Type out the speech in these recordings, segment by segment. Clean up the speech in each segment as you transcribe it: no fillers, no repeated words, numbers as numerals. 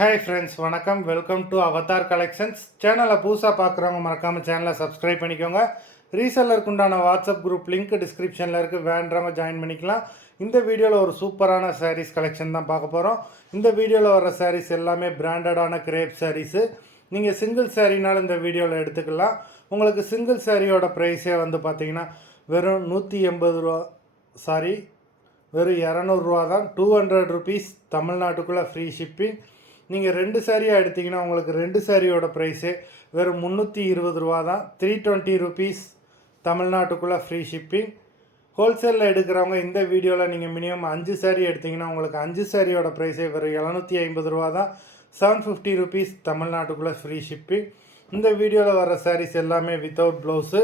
Hi friends, வணக்கம். Welcome to Avatar collections. சேனலை புதுசாக பார்க்குறவங்க மறக்காமல் சேனலை சப்ஸ்கிரைப் பண்ணிக்கோங்க. ரீசெல்லருக்கு உண்டான வாட்ஸ்அப் குரூப் லிங்க் டிஸ்கிரிப்ஷனில் இருக்குது, வேண்டவங்க ஜாயின் பண்ணிக்கலாம். இந்த வீடியோவில் ஒரு சூப்பரான சாரீஸ் கலெக்ஷன் தான் பார்க்க போகிறோம். இந்த வீடியோவில் வர சாரீஸ் எல்லாமே பிராண்டடான கிரேப் சாரீஸு. நீங்கள் சிங்கிள் சாரீனாலும் இந்த வீடியோவில் எடுத்துக்கலாம். உங்களுக்கு சிங்கிள் சாரியோட ப்ரைஸே வந்து பார்த்தீங்கன்னா வெறும் 180 ரூபா, வெறும் 200 தான். 200 ருபீஸ் தமிழ்நாட்டுக்குள்ளே ஃப்ரீ ஷிப்பிங். நீங்கள் 2 சாரியாக எடுத்திங்கன்னா உங்களுக்கு 2 சாரியோட ப்ரைஸே வெறும் 320 ரூபா தான். 320 ருபீஸ் தமிழ்நாட்டுக்குள்ளே ஃப்ரீ ஷிப்பிங். ஹோல்சேலில் எடுக்கிறவங்க இந்த வீடியோவில் நீங்கள் மினிமம் 5 சாரி எடுத்திங்கன்னா உங்களுக்கு 5 சாரியோட ப்ரைஸே வெறும் 750 ரூபா தான். 750 ருபீஸ் தமிழ்நாட்டுக்குள்ளே ஃப்ரீ ஷிப்பிங். இந்த வீடியோவில் வர சாரீஸ் எல்லாமே without blouse.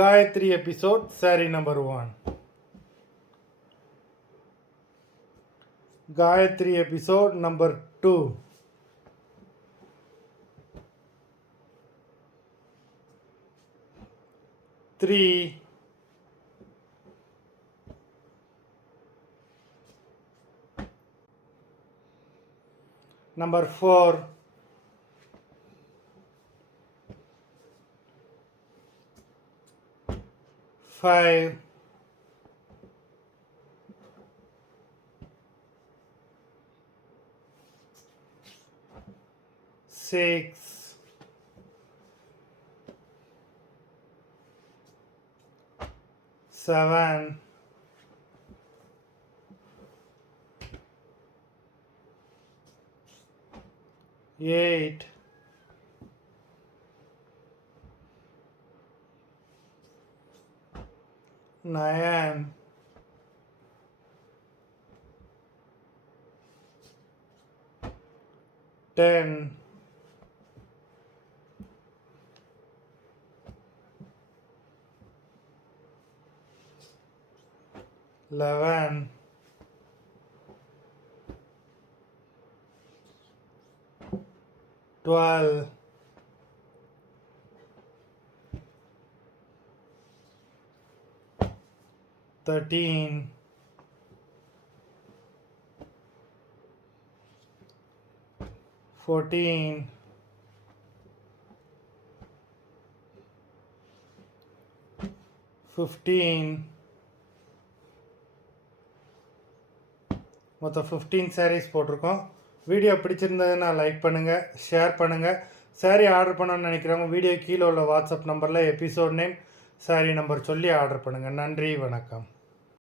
Gayatri episode sari number 1. Gayatri episode number 2. Three, number 4, 5, 6, 7, 8, 9, 10, 11, 12, 13, 14, 15. மொத்தம் 15 சாரீஸ் போட்டிருக்கோம். வீடியோ பிடிச்சிருந்ததுன்னா லைக் பண்ணுங்கள், ஷேர் பண்ணுங்கள். சாரீ ஆர்டர் பண்ணணும்னு நினைக்கிறவங்க வீடியோ கீழே உள்ள வாட்ஸ்அப் நம்பரில் எபிசோட் நேம், சாரீ நம்பர் சொல்லி ஆர்டர் பண்ணுங்கள். நன்றி, வணக்கம்.